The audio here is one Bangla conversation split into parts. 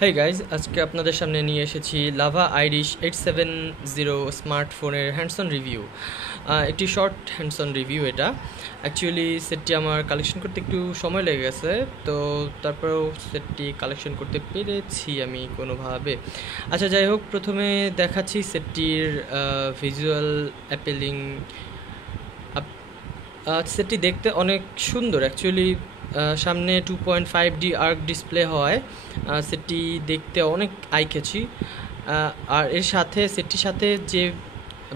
হেই গাইজ, আজকে আপনাদের সামনে নিয়ে এসেছি লাভা আইরিশ 870 স্মার্টফোনের হ্যান্ডসন রিভিউ। একটি শর্ট হ্যান্ডসন রিভিউ এটা। অ্যাকচুয়ালি সেটটি আমার কালেকশন করতে একটু সময় লেগে গেছে, তো তারপরেও সেটটি কালেকশন করতে পেরেছি আমি কোনোভাবে। আচ্ছা, যাই হোক, প্রথমে দেখাচ্ছি সেটটির ভিজুয়াল অ্যাপেলিং। সেটটি দেখতে অনেক সুন্দর অ্যাকচুয়ালি। সামনে 2.5D আর্ক ডিসপ্লে হয়, সেটটি দেখতে অনেক আই ক্যাচি। আর এর সাথে সেটটির সাথে যে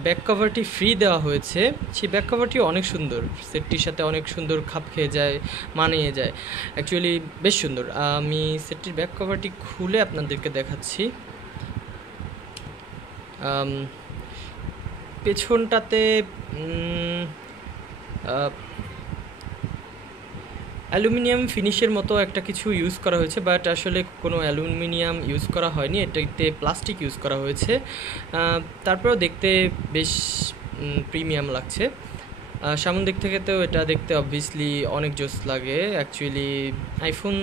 ব্যাক কভারটি ফ্রি দেওয়া হয়েছে, সেই ব্যাক কভারটি অনেক সুন্দর, সেটটির সাথে অনেক সুন্দর খাপ খেয়ে যায়, মানিয়ে যায়, অ্যাকচুয়ালি বেশ সুন্দর। আমি সেটটির ব্যাক কভারটি খুলে আপনাদেরকে দেখাচ্ছি। পেছনটাতে অ্যালুমিনিয়াম ফিনিশের মতো একটা কিছু ইউজ করা হয়েছে, বাট আসলে কোনো অ্যালুমিনিয়াম ইউজ করা হয়নি, এটাতে প্লাস্টিক ইউজ করা হয়েছে। তারপরেও দেখতে বেশ প্রিমিয়াম লাগছে। সামন দিক থেকে তো এটা দেখতে অবভিয়াসলি অনেক জোস লাগে। অ্যাকচুয়ালি আইফোন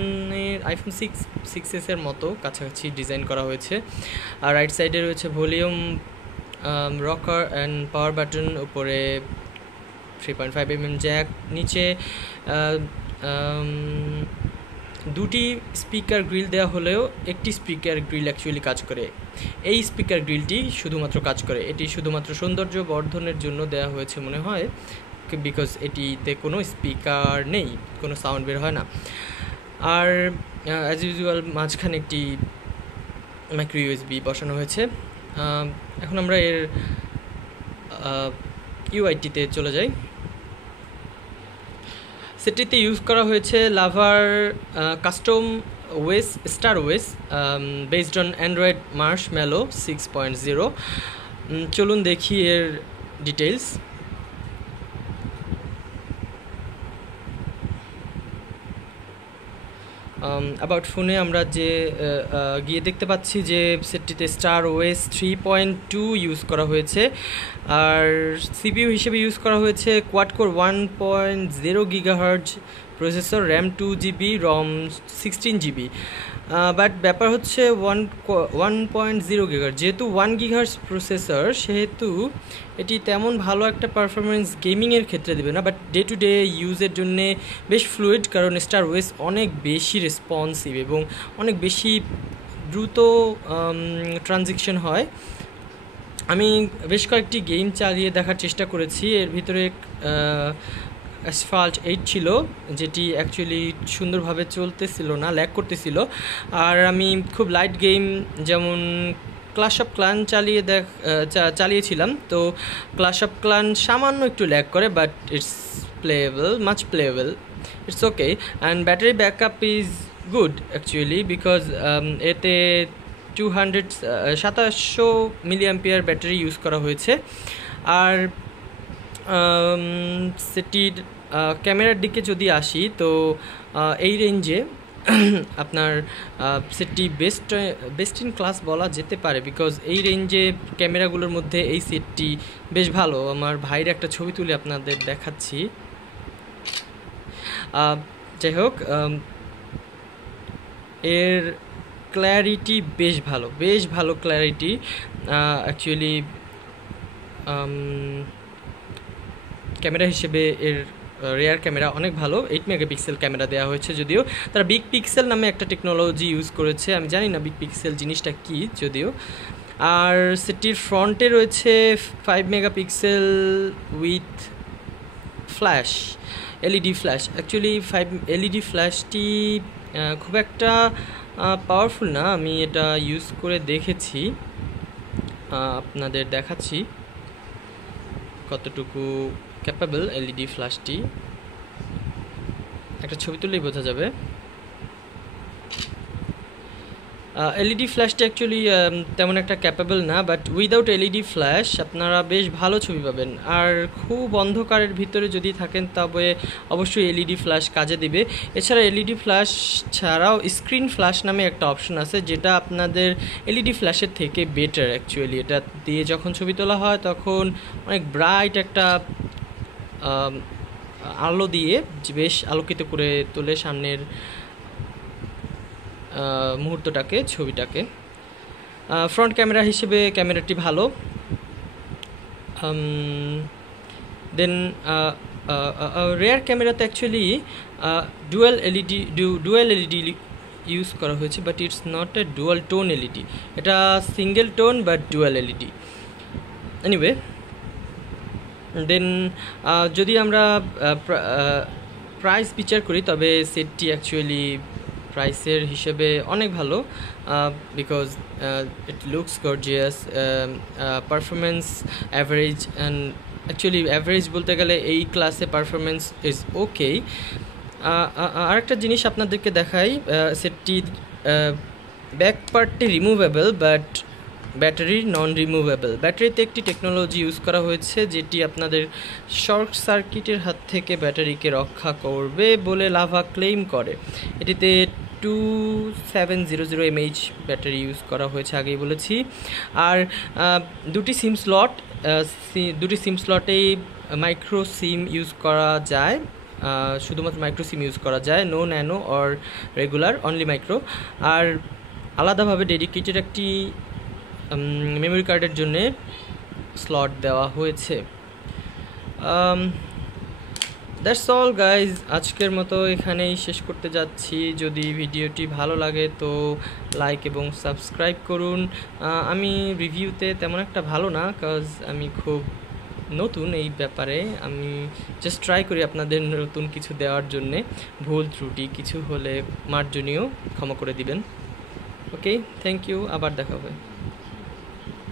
6এর মতো কাছাকাছি ডিজাইন করা হয়েছে। আর রাইট সাইডে রয়েছে volume, rocker and power button, উপরে 3.5mm জ্যাক, নিচে দুটি স্পিকার গ্রিল দেওয়া হলেও একটি স্পিকার গ্রিল অ্যাকচুয়ালি কাজ করে। এই স্পিকার গ্রিলটি শুধুমাত্র কাজ করে, এটি শুধুমাত্র সৌন্দর্য বর্ধনের জন্য দেওয়া হয়েছে মনে হয়, বিকজ এটিতে কোনো স্পিকার নেই, কোনো সাউন্ড বের হয় না। আর অ্যাজ ইউজুয়াল মাঝখানে একটি মাইক্রো ইউএসবি বসানো হয়েছে। এখন আমরা এর ইউআইটিতে চলে যাই। সেটিতে ইউজ করা হয়েছে লাভার custom OS, Star OS, based on Android Marshmallow 6.0। চলুন দেখি এর ডিটেলস। অ্যাবাউট ফোনে আমরা যে গিয়ে দেখতে পাচ্ছি যে সেটটিতে স্টার ওএস 3.2 ইউজ করা হয়েছে, আর সিপিইউ হিসেবে ইউজ করা হয়েছে quad core 1.0 GHz processor, RAM 2GB, ROM 16GB। But ব্যাপার হচ্ছে 1.0 GHz, যেহেতু 1 GHz প্রসেসর, সেহেতু এটি তেমন ভালো একটা পারফরমেন্স গেমিংয়ের ক্ষেত্রে দেবে না, বাট ডে টু ডে ইউজের জন্যে বেশ ফ্লুইড, কারণ স্টার ওএস অনেক বেশি রেসপন্সিভ এবং অনেক বেশি দ্রুত ট্রানজ্যাকশন হয়। আমি বেশ কয়েকটি গেম চালিয়ে দেখার চেষ্টা করেছি, এর ভিতরে অ্যাসফাল্ট 8 ছিল, যেটি অ্যাকচুয়ালি সুন্দরভাবে চলতেছিল না, ল্যাগ করতেছিল। আর আমি খুব লাইট গেম যেমন ক্লাশ অফ ক্লান চালিয়েছিলাম, তো ক্লাশ অফ ক্লান সামান্য একটু ল্যাগ করে, but it's playable, much playable, it's okay. And battery backup is good actually, because এতে 2700 মিলিঅ্যাম্পিয়ার ব্যাটারি ইউজ করা হয়েছে। আর সেটির ক্যামেরার দিকে যদি আসি, তো এই রেঞ্জে আপনার সেটটি বেস্ট ইন ক্লাস বলা যেতে পারে, বিকজ এই রেঞ্জে ক্যামেরাগুলোর মধ্যে এই সেটটি বেশ ভালো। আমার ভাইয়ের একটা ছবি তুলে আপনাদের দেখাচ্ছি। যাই হোক, এর ক্ল্যারিটি বেশ ভালো ক্ল্যারিটি। অ্যাকচুয়ালি ক্যামেরা হিসেবে এর রেয়ার ক্যামেরা অনেক ভালো, 8 মেগাপিক্সেল ক্যামেরা দেওয়া হয়েছে, যদিও তারা বিগ পিক্সেল নামে একটা টেকনোলজি ইউজ করেছে, আমি জানি না বিগ পিক্সেল জিনিসটা কী যদিও। আর সেটির ফ্রন্টে রয়েছে 5 megapixel with flash, LED flash. Actually 5 LED ফ্ল্যাশটি খুব একটা পাওয়ারফুল না, আমি এটা ইউজ করে দেখেছি, আপনাদের দেখাচ্ছি কতটুকু ক্যাপাবল এলইডি ফ্ল্যাশটি। একটা ছবি তুললেই বোঝা যাবে। এলইডি ফ্ল্যাশটি অ্যাকচুয়ালি তেমন একটা ক্যাপাবল না, বাট উইদাউট এলইডি ফ্ল্যাশ আপনারা বেশ ভালো ছবি পাবেন। আর খুব অন্ধকারের ভিতরে যদি থাকেন, তবে অবশ্যই এলইডি ফ্ল্যাশ কাজে দিবে। এছাড়া এলইডি ফ্ল্যাশ ছাড়াও স্ক্রিন ফ্ল্যাশ নামে একটা অপশন আছে, যেটা আপনাদের এলইডি ফ্ল্যাশের থেকে বেটার অ্যাকচুয়ালি। এটা দিয়ে যখন ছবি তোলা হয়, তখন অনেক ব্রাইট একটা আলো দিয়ে বেশ আলোকিত করে তোলে সামনের মুহূর্তটাকে, ছবিটাকে। ফ্রন্ট ক্যামেরা হিসেবে ক্যামেরাটি ভালো। দেন রেয়ার ক্যামেরাতে অ্যাকচুয়ালি ডুয়াল এলইডি ইউজ করা হয়েছে, but it's not a dual tone LED, এটা single tone but dual LED. Anyway, then যদি আমরা প্রাইস বিচার করি, তবে সেটটি অ্যাকচুয়ালি প্রাইসের হিসেবে অনেক ভালো, because it looks gorgeous, performance average, and actually average বলতে গেলে এই ক্লাসে পারফরমেন্স ইজ ওকে। আরেকটা জিনিস আপনাদেরকে দেখাই, সেটটির ব্যাক পার্টটি removable, but battery non removable. ব্যাটারিতে একটি টেকনোলজি ইউজ করা হয়েছে যেটি আপনাদের শর্ট সার্কিটের হাত থেকে ব্যাটারিকে রক্ষা করবে বলে লাভা ক্লেম করে। এটিতে 2700 mAh ব্যাটারি ইউজ করা হয়েছে, আগেই বলেছি। আর দুটি সিম স্লটেই মাইক্রো সিম ইউজ করা যায়, শুধুমাত্র মাইক্রো সিম ইউজ করা যায়, no nano or regular, only micro. আর আলাদাভাবে ডেডিকেটেড একটি মেমোরি কার্ডের জন্যে স্লট দেওয়া হয়েছে। দ্যাটস অল গাইজ, আজকের মতো এখানেই শেষ করতে যাচ্ছি। যদি ভিডিওটি ভালো লাগে তো লাইক এবং সাবস্ক্রাইব করুন। আমি রিভিউতে তেমন একটা ভালো না, কজ আমি খুব নতুন এই ব্যাপারে। আমি জাস্ট ট্রাই করি আপনাদের নতুন কিছু দেওয়ার জন্যে। ভুল ত্রুটি কিছু হলে মার্জনীয়, ক্ষমা করে দিবেন। ওকে, থ্যাংক ইউ, আবার দেখা হবে।